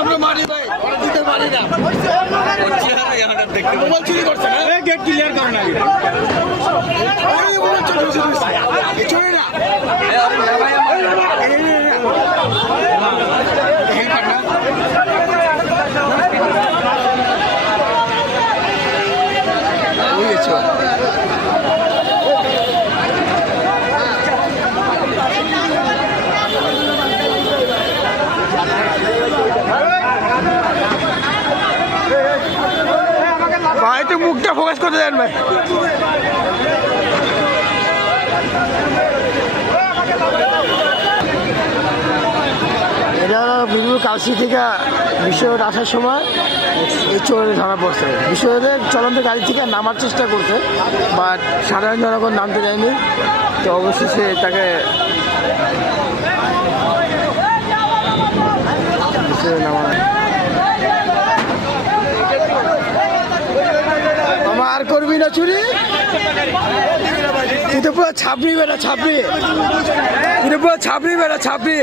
আমরা মারি ভাই দিতে পারি না মোবাইল চুরি করছে না গেট ক্লিয়ার করো না চুরি না ভাই একটু মুখটা ফোকাস করতে দেন ভাই এটা বিভিন্ন কালসি থেকে বিশ্বরোড আসার সময় এই চোরে ধরা পড়ছে। বিশ্বরোডের চলন্ত গাড়ি থেকে নামার চেষ্টা করছে, বাট সাধারণ জনগণ নামতে যায়নি। তো অবশেষে তাকে আর করবি না চুরি, তুই তো পুরো ছাপড়ি বেটা ছাপড়ি, তুই তো পুরো ছাপড়ি বেটা ছাপড়ি।